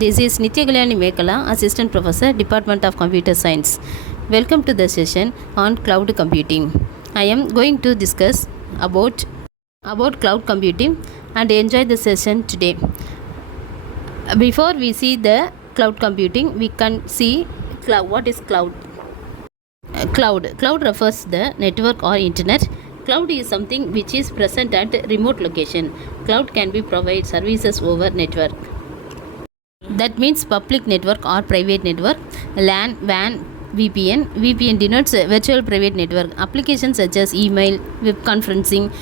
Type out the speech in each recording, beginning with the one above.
This is Nitya Kalyani Mekala, Assistant Professor, Department of Computer Science. Welcome to the session on cloud computing. I am going to discuss about cloud computing and enjoy the session today. Before we see the cloud computing, we can see what is cloud. Cloud refers to the network or internet. Cloud is something which is present at remote location. Cloud can be provide services over network. That means public network or private network. LAN, WAN, VPN. VPN denotes virtual private network. Applications such as email, web conferencing.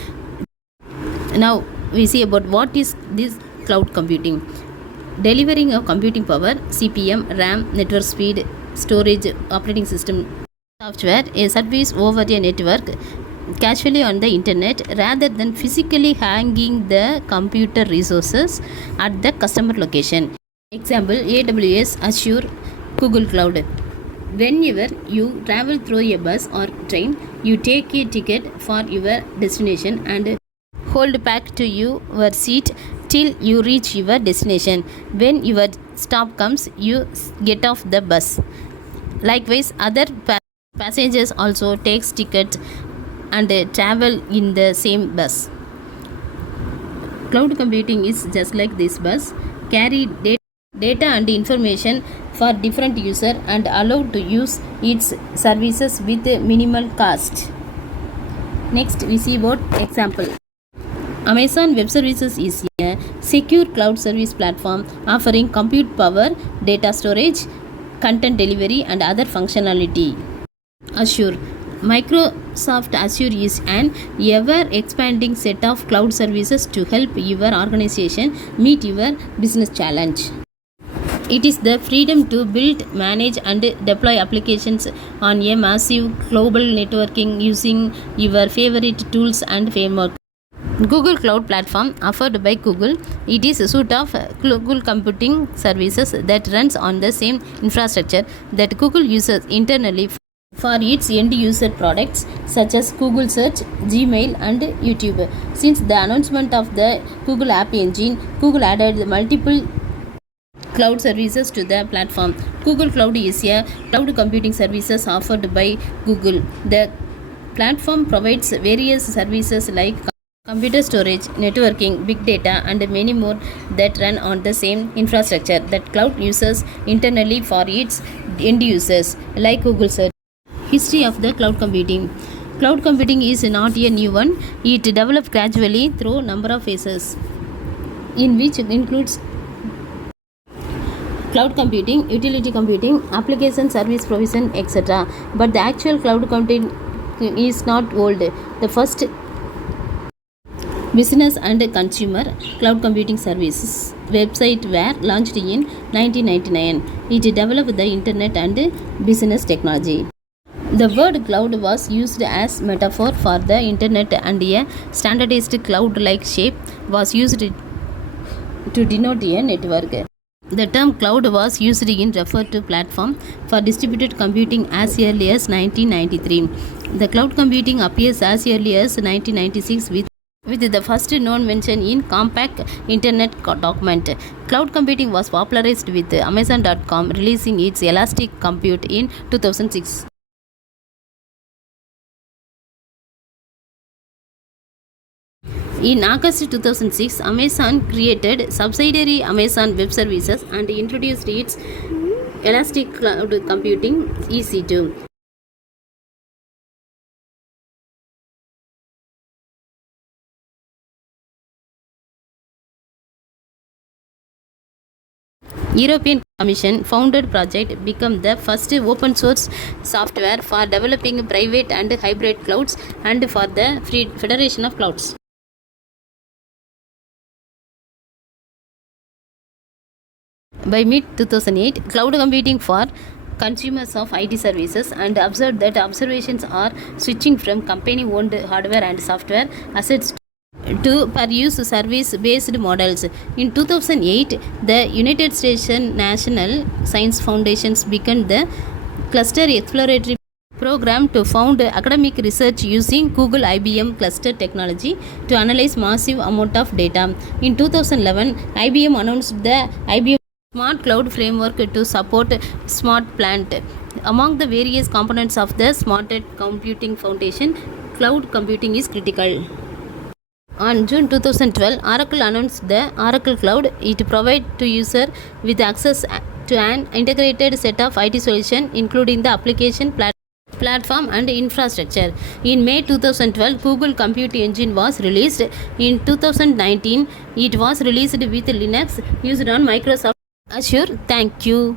Now we see about what is this cloud computing. Delivering of computing power, CPM, RAM, network speed, storage, operating system, software, a service over a network casually on the internet rather than physically hanging the computer resources at the customer location. Example: AWS, Azure, Google Cloud. Whenever you travel through a bus or train, you take a ticket for your destination and hold back to your seat till you reach your destination. When your stop comes, you get off the bus. Likewise, other passengers also takes tickets and travel in the same bus. Cloud computing is just like this bus, carry data and information for different user and allowed to use its services with minimal cost. Next we see about example. Amazon Web Services is a secure cloud service platform offering compute power, data storage, content delivery and other functionality. Azure. Microsoft Azure is an ever expanding set of cloud services to help your organization meet your business challenge. It is the freedom to build, manage and deploy applications on a massive global networking using your favorite tools and framework. Google Cloud Platform offered by Google. It is a suite of Google computing services that runs on the same infrastructure that Google uses internally for its end user products such as Google Search, Gmail and YouTube. Since the announcement of the Google App Engine, Google added multiple cloud services to the platform. Google Cloud is a cloud computing services offered by Google. The platform provides various services like computer storage, networking, big data and many more that run on the same infrastructure that cloud uses internally for its end users like Google Search. History of the cloud computing. Cloud computing is not a new one. It developed gradually through number of phases in which includes cloud computing, utility computing, application service provision, etc. But the actual cloud computing is not old. The first business and consumer cloud computing services website were launched in 1999. It developed the internet and business technology. The word cloud was used as metaphor for the internet and a standardized cloud-like shape was used to denote a network. The term cloud was used in refer to platform for distributed computing as early as 1993. The cloud computing appears as early as 1996 with the first known mention in Compaq Internet document. Cloud computing was popularized with Amazon.com releasing its Elastic Compute in 2006. In August 2006, Amazon created subsidiary Amazon Web Services and introduced its Elastic Cloud Computing EC2. European Commission founded project became the first open source software for developing private and hybrid clouds and for the Federation of Clouds. By mid-2008, cloud computing for consumers of IT services and observed that observations are switching from company-owned hardware and software assets to per-use service-based models. In 2008, the United States National Science Foundations began the Cluster Exploratory program to fund academic research using Google IBM cluster technology to analyze massive amount of data. In 2011, IBM announced the IBM Smart Cloud Framework to support Smart Plant. Among the various components of the Smarter Computing Foundation, cloud computing is critical. On June 2012, Oracle announced the Oracle Cloud. It provides to user with access to an integrated set of IT solutions, including the application platform and infrastructure. In May 2012, Google Compute Engine was released. In 2019, it was released with Linux used on Microsoft Azure. Thank you.